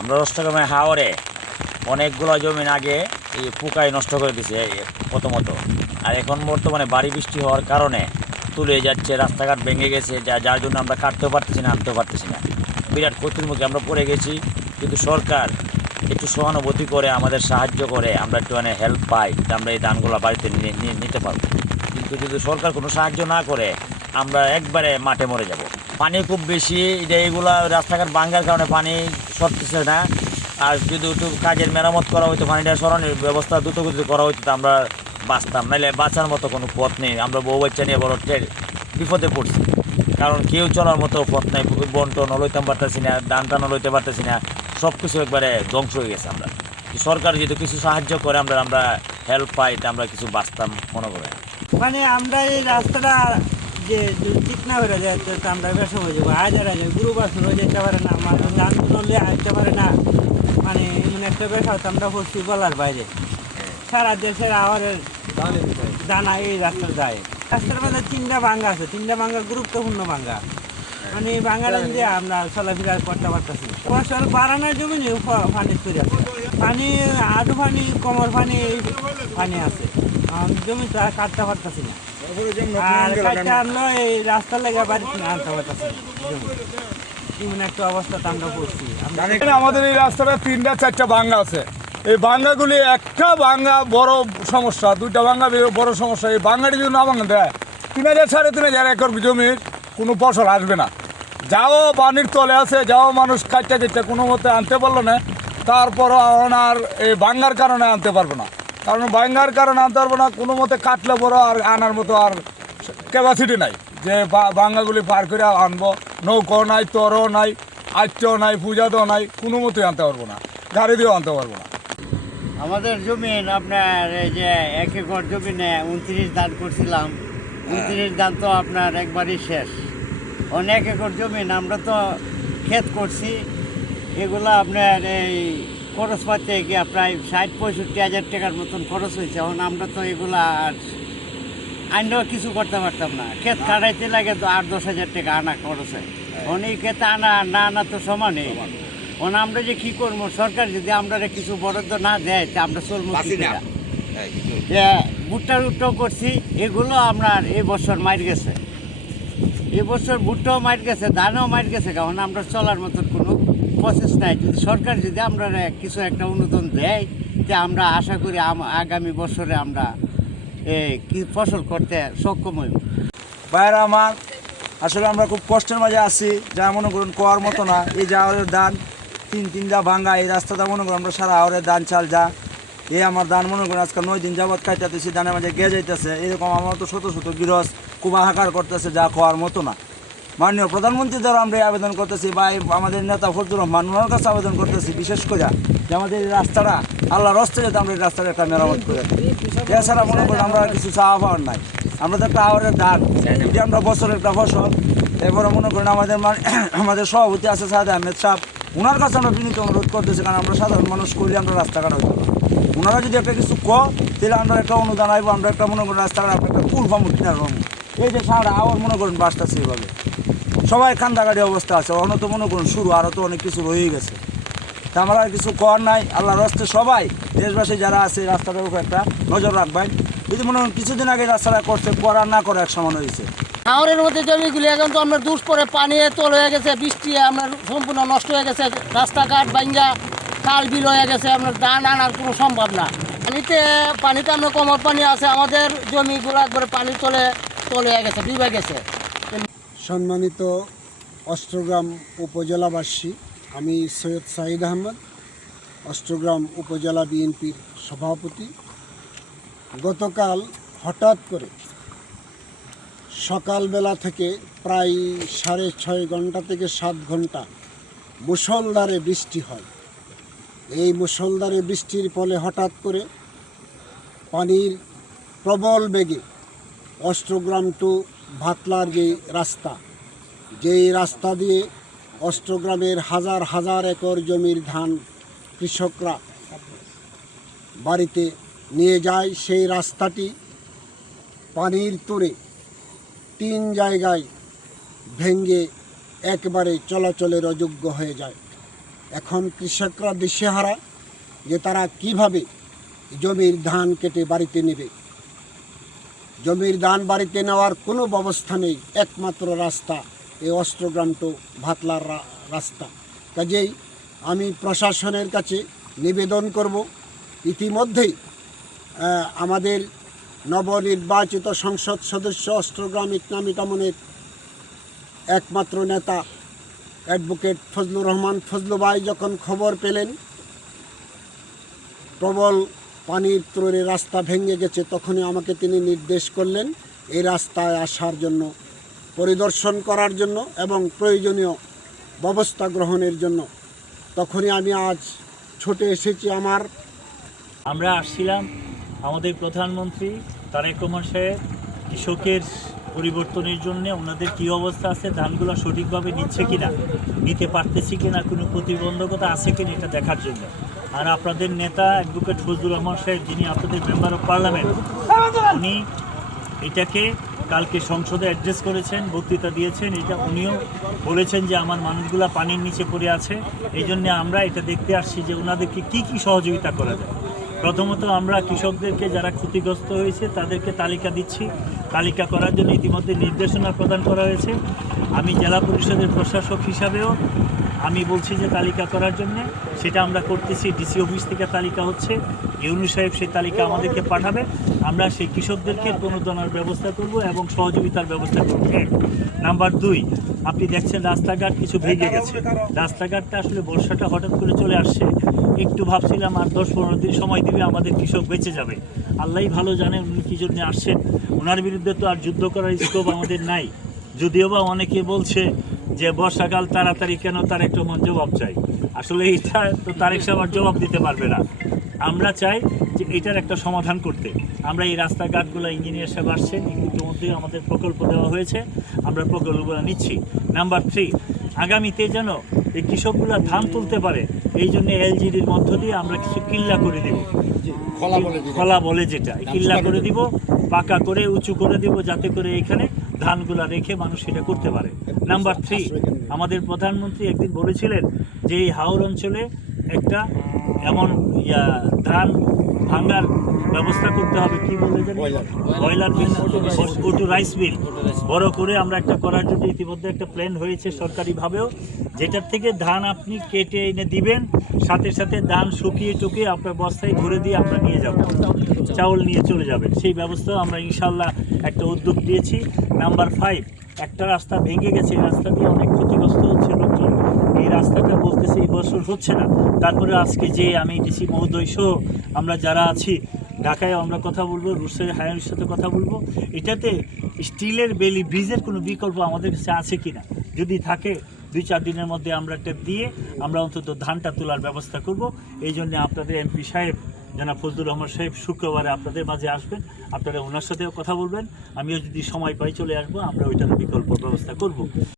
আমরা অষ্টগ্রামের হাওরে অনেকগুলো জমিন আগে এই পোকায় নষ্ট করে দিছে প্রথমত, আর এখন বর্তমানে বাড়ি বৃষ্টি হওয়ার কারণে তুলে যাচ্ছে, রাস্তাঘাট ভেঙে গেছে, যার জন্য আমরা কাটতেও পারতেছি না, আনতেও পারতেছি না। বিরাট ক্ষতির মুখে আমরা পড়ে গেছি। কিন্তু সরকার একটু সহানুভূতি করে আমাদের সাহায্য করে আমরা একটু হেল্প পাই, আমরা এই ধানগুলো বাড়িতে নিতে পারবো। কিন্তু যদি সরকার কোনো সাহায্য না করে আমরা একবারে মাঠে মরে যাব। পানি খুব বেশি, এগুলা রাস্তাঘাট ভাঙার কারণে পানি সরতেছে না। আর যদি একটু কাজের মেরামত করা হইতো, পানিটা সরানোর ব্যবস্থা দ্রুত গতিতে করা হইতো, তা আমরা বাঁচতাম। নাহলে বাঁচার মতো কোনো পথ নেই। আমরা বউ বাচ্চা নিয়ে বড় বিপদে পড়ছি, কারণ কেউ চলার মতো পথ নেই। বন্টন লইতে পারতেছি না, দান টানও লইতে পারতেছি না, সব কিছু একবারে ধ্বংস হয়ে গেছে। আমরা সরকার যদি কিছু সাহায্য করে আমরা হেল্প পাই, তা আমরা কিছু বাঁচতাম মনে করে। মানে আমরা এই রাস্তাটা যে ঠিক না হয়ে যায়, আমরা বেসা হয়ে যাবো। হাজার গুরু বাসন হয়ে যেতে পারে না, মানে ধান তুললে আসতে পারে না। মানে এমন একটা বেসা হতো আমরা পড়ছি বলার বাইরে। সারা দেশের আওয়ারের দানা এই রাস্তার যায়। রাস্তার মধ্যে 3টা ভাঙ্গা আছে, 3টা ভাঙ্গা গুরুত্বপূর্ণ ভাঙ্গা। মানে এই ভাঙ্গাটা দিয়ে আমরা চলাফেরা করতে পারতেছি। ফসল বাড়ানোর জমি পানি তৈরি আছে, পানি আধু পানি কোমর পানি পানি আছে, জমি তো আর কাটতে পারতেছি না। আর কাটতে আনলো এই রাস্তা লেগে বাড়িতে আনতে পারতেছি না। এমন একটা অবস্থা আমরা করছি। আমাদের এই রাস্তাটা 3টা-4টা ভাঙ্গা আছে। এই ভাঙ্গাগুলি একটা ভাঙ্গা বড় সমস্যা, 2টা ভাঙ্গা বড় সমস্যা। এই ভাঙ্গাটি যদি না ভাঙা দেয় 3000-3500 একর জমির কোনো ফসল আসবে না। যাও পানির তলে আছে, যাও মানুষ কাটতে কাটতে কোনো মতে আনতে পারলো না। তারপরও আর এই ভাঙ্গার কারণে আনতে পারবো না, কারণ ভাঙ্গার কারণে আনতে পারবো না। কোনো মতে কাটলে বড় আর আনার মতো আর ক্যাপাসিটি নাই যে ভাঙ্গাগুলি পার করে আনবো। নৌকো নাই, তরও নাই, আট্যও নাই, পূজাতেও নাই, কোনো মতেই আনতে পারবো না, গাড়ি দিয়েও আনতে পারবো না। আমাদের জমিন আপনার এই যে 1 একর জমিনে 29 ধান করছিলাম। 29 ধান তো আপনার একবারই শেষ। অনেক একর জমিন আমরা তো ক্ষেত করছি, এগুলো আপনার এই খরচ পাতে গিয়ে প্রায় 60-65 হাজার টাকার মতন খরচ হয়েছে। এখন আমরা তো এগুলা আর আনলেও কিছু করতে পারতাম না। ক্ষেত কাটাইতে লাগে তো 8-10 হাজার টাকা আনা খরচ হয়। অনেক ক্ষেতে আনা না আনা তো সমানই। এখন আমরা যে কী করবো, সরকার যদি আমরা কিছু বরাদ্দ না দেয় তা আমরা চলবো কি করে? যে ভুট্টাও করছি, এগুলো আপনার এই বছর মার গেছে। এবছর ভুট্টাও মার গেছে, ধানও মার গেছে, কারণ আমরা চলার মতন কোনো প্রসেস নাই। যদি সরকার যদি আমরা কিছু একটা অনুদান দেয়, তে আমরা আশা করি আগামী বছরে আমরা কি ফসল করতে সক্ষম হইব। বাইরে আমার আসলে আমরা খুব কষ্টের মাঝে আছি, যা মনে করুন কোয়ার মতো না। এই যা আওয়ারের ধান 3 ভাঙ্গা, এই রাস্তাটা মনে করুন আমরা সারা আওয়ারের ধান চাল যা এই আমার ধান মনে করেন আজকাল 9 দিন যাবৎ কাটাতেছি, ধানের মাঝে গিয়ে যাইতেছে। এরকম আমার তো শত শত গৃহস্থ খুব হাহাকার করতেছে, যা খাওয়ার মতো না। মাননীয় প্রধানমন্ত্রী দ্বারা আমরা আবেদন করতেছি, বা আমাদের নেতা ফজলুর রহমান ওনার কাছে আবেদন করতেছি, বিশেষ করে যে আমাদের এই রাস্তাটা আল্লাহর রাস্তায় যাতে আমরা এই রাস্তাটা একটা মেরামত করে দিই। এছাড়া মনে করি আমরা কিছু চাওয়া পাওয়ার নাই। আমরা তো একটা আওয়ারের ধান, এটি আমরা বছরের একটা ফসল। এরপরে মনে করেন আমাদের সভাপতি আছে সাহেদ আহমেদ সাহেব, ওনার কাছে আমরা বিনীত অনুরোধ করতেছি, কারণ আমরা সাধারণ মানুষ করলে আমরা রাস্তাঘাট হইতে পারি। ওনারা যদি একটা কিছু তাহলে আমরা একটা অনুদান আইব, আমরা একটা মনে করেন রাস্তাঘাট একটা পুল পাবো কিনার পাবো। এই যে সারা আবার মনে করেন বাসতেছে এইভাবে, সবাই কান্দাকাটি অবস্থা আছে। অন্য তো মনে করুন শুরু, আরও তো অনেক কিছু রয়েই গেছে। তা আমরা আর কিছু করার নাই। আল্লাহর রাস্তে সবাই দেশবাসী যারা আছে রাস্তাটার উপর একটা নজর রাখবেন। যদি মনে করেন কিছুদিন আগে রাস্তাটা করছে, করা না করা এক সমান হয়েছে। হাওরের মধ্যে জমিগুলি এখন তো আমরা দুষ পরে পানি তোল হয়ে গেছে, বৃষ্টি আমরা সম্পূর্ণ নষ্ট হয়ে গেছে, রাস্তাঘাট ভাঙ্গা খাল বিল হয়ে গেছে, আপনার ধান আনার কোনো সম্ভব না। পানিতে আমরা কোমর পানি আছে, আমাদের জমিগুলো একবারে পানি তোলে হয়ে গেছে, ডুবে গেছে। সম্মানিত অষ্টগ্রাম উপজেলাবাসী, আমি সৈয়দ সাইদ আহমদ, অষ্টগ্রাম উপজেলা বিএনপির সভাপতি। গতকাল হঠাৎ করে সকালবেলা থেকে প্রায় 6.5 ঘন্টা থেকে 7 ঘন্টা মুষলধারে বৃষ্টি হয়। এই মুষলধারে বৃষ্টির ফলে হঠাৎ করে পানির প্রবল বেগে অষ্টগ্রাম টু ভাতলার যেই রাস্তা দিয়ে অষ্টগ্রামের হাজার হাজার একর জমির ধান কৃষকরা বাড়িতে নিয়ে যায়, সেই রাস্তাটি পানির তোড়ে 3 জায়গায় ভেঙে একবারে চলাচলের অযোগ্য হয়ে যায়। এখন কৃষকরা দিশেহারা যে তারা কিভাবে জমির ধান কেটে বাড়িতে নেবে। জমির ধান বাড়িতে নেওয়ার কোনো ব্যবস্থা নেই, একমাত্র রাস্তা এই অষ্টগ্রাম টু ভাতলার রাস্তা। কাজেই আমি প্রশাসনের কাছে নিবেদন করব, ইতিমধ্যেই আমাদের নবনির্বাচিত সংসদ সদস্য অষ্টগ্রাম ইটনামিটামনের একমাত্র নেতা অ্যাডভোকেট ফজলুর রহমান ফজলু ভাই যখন খবর পেলেন প্রবল পানির তোরে রাস্তা ভেঙে গেছে, তখনই আমাকে তিনি নির্দেশ করলেন এই রাস্তায় আসার জন্য, পরিদর্শন করার জন্য এবং প্রয়োজনীয় ব্যবস্থা গ্রহণের জন্য। তখনই আমি আজ ছুটে এসেছি। আমরা আসছিলাম আমাদের প্রধানমন্ত্রী তারেক রহমান সাহেব কৃষকের পরিবর্তনের জন্য ওনাদের কী অবস্থা আছে, ধানগুলো সঠিকভাবে নিচ্ছে কিনা, নিতে পারতেছি কিনা, কোনো প্রতিবন্ধকতা আছে কিনা এটা দেখার জন্য। আর আপনাদের নেতা অ্যাডভোকেট ফজলুর রহমান সাহেব, যিনি আপনাদের মেম্বার অফ পার্লামেন্ট, উনি এটাকে কালকে সংসদে অ্যাড্রেস করেছেন, বক্তৃতা দিয়েছেন। এটা উনিও বলেছেন যে আমার মানুষগুলা পানির নিচে পড়ে আছে, এই জন্যে আমরা এটা দেখতে আসছি যে ওনাদেরকে কী কী সহযোগিতা করা যায়। প্রথমত আমরা কৃষকদেরকে যারা ক্ষতিগ্রস্ত হয়েছে তাদেরকে তালিকা দিচ্ছি। তালিকা করার জন্য ইতিমধ্যে নির্দেশনা প্রদান করা হয়েছে। আমি জেলা পরিষদের প্রশাসক হিসাবেও আমি বলছি যে তালিকা করার জন্য, সেটা আমরা করতেছি। ডিসি অফিস থেকে তালিকা হচ্ছে, ইউনূস সাহেব সেই তালিকা আমাদেরকে পাঠাবে। আমরা সেই কৃষকদেরকে অনুদানের ব্যবস্থা করব এবং সহযোগিতার ব্যবস্থা করব। এক নাম্বার 2, আপনি দেখছেন রাস্তাঘাট কিছু ভেঙে গেছে। রাস্তাঘাটটা আসলে বর্ষাটা হঠাৎ করে চলে আসছে, একটু ভাবছিলাম আর 10-15 দিন সময় দিবে আমাদের কৃষক বেঁচে যাবে। আল্লাহই ভালো জানেন উনি কী জন্য আসছেন। ওনার বিরুদ্ধে তো আর যুদ্ধ করার স্কোপ আমাদের নাই, যদিও বা অনেকে বলছে যে বর্ষাকাল তাড়াতাড়ি কেন, তারেক রহমান জবাব চাই। আসলে এটা তো তারেক সাহেব আর জবাব দিতে পারবে না। আমরা চাই যে এটার একটা সমাধান করতে। আমরা এই রাস্তাঘাটগুলো ইঞ্জিনিয়ার সাহেব আসছেন, ইতিমধ্যে আমাদের প্রকল্প দেওয়া হয়েছে, আমরা প্রকল্পগুলো নিচ্ছি। নাম্বার 3, আগামীতে যেন এই কৃষকগুলো ধান তুলতে পারে, এই জন্য এলজিডির মধ্য দিয়ে আমরা কিছু কিল্লা করে দেব, খোলা বলে যেটা, কিল্লা করে দিব, পাকা করে উঁচু করে দিব, যাতে করে এখানে ধানগুলা রেখে মানুষ সেটা করতে পারে। নাম্বার 3, আমাদের প্রধানমন্ত্রী একদিন বলেছিলেন যে এই হাওর অঞ্চলে একটা এমন ধান ভাঙার ব্যবস্থা করতে হবে, কি বলে জানি, বয়লার মিল, ওটু রাইস মিল বড় করে আমরা একটা করার জন্য ইতিমধ্যে একটা প্ল্যান হয়েছে সরকারিভাবেও, যেটার থেকে ধান আপনি কেটে এনে দিবেন, সাথে সাথে ধান শুকিয়ে টুকিয়ে আপনার বস্তায় ভরে দিয়ে আমরা নিয়ে যাব, চাউল নিয়ে চলে যাবেন। সেই ব্যবস্থাও আমরা ইনশাল্লাহ একটা উদ্যোগ দিয়েছি। নাম্বার 5, একটা রাস্তা ভেঙে গেছে, এই রাস্তা দিয়ে অনেক ক্ষতিগ্রস্ত হচ্ছে লোকজন। এই রাস্তাটা বলতেছে এই বছর হচ্ছে না, তারপরে আজকে যে আমি ডিসি মহোদয় সহ আমরা যারা আছি ঢাকায় আমরা কথা বলবো, রুশের হায়ারের সাথে কথা বলবো, এটাতে স্টিলের বেলি ব্রিজের কোনো বিকল্প আমাদের কাছে আছে কি না, যদি থাকে 2-4 দিনের মধ্যে আমরা টেপ দিয়ে আমরা অন্তত ধানটা তোলার ব্যবস্থা করব। এই জন্য আপনাদের এমপি সাহেব জনাব ফজলুর রহমান সাহেব শুক্রবারে আপনাদের মাঝে আসবেন, আপনারা ওনার সাথেও কথা বলবেন, আমিও যদি সময় পাই চলে আসবো, আমরা ওইটার বিকল্প ব্যবস্থা করব।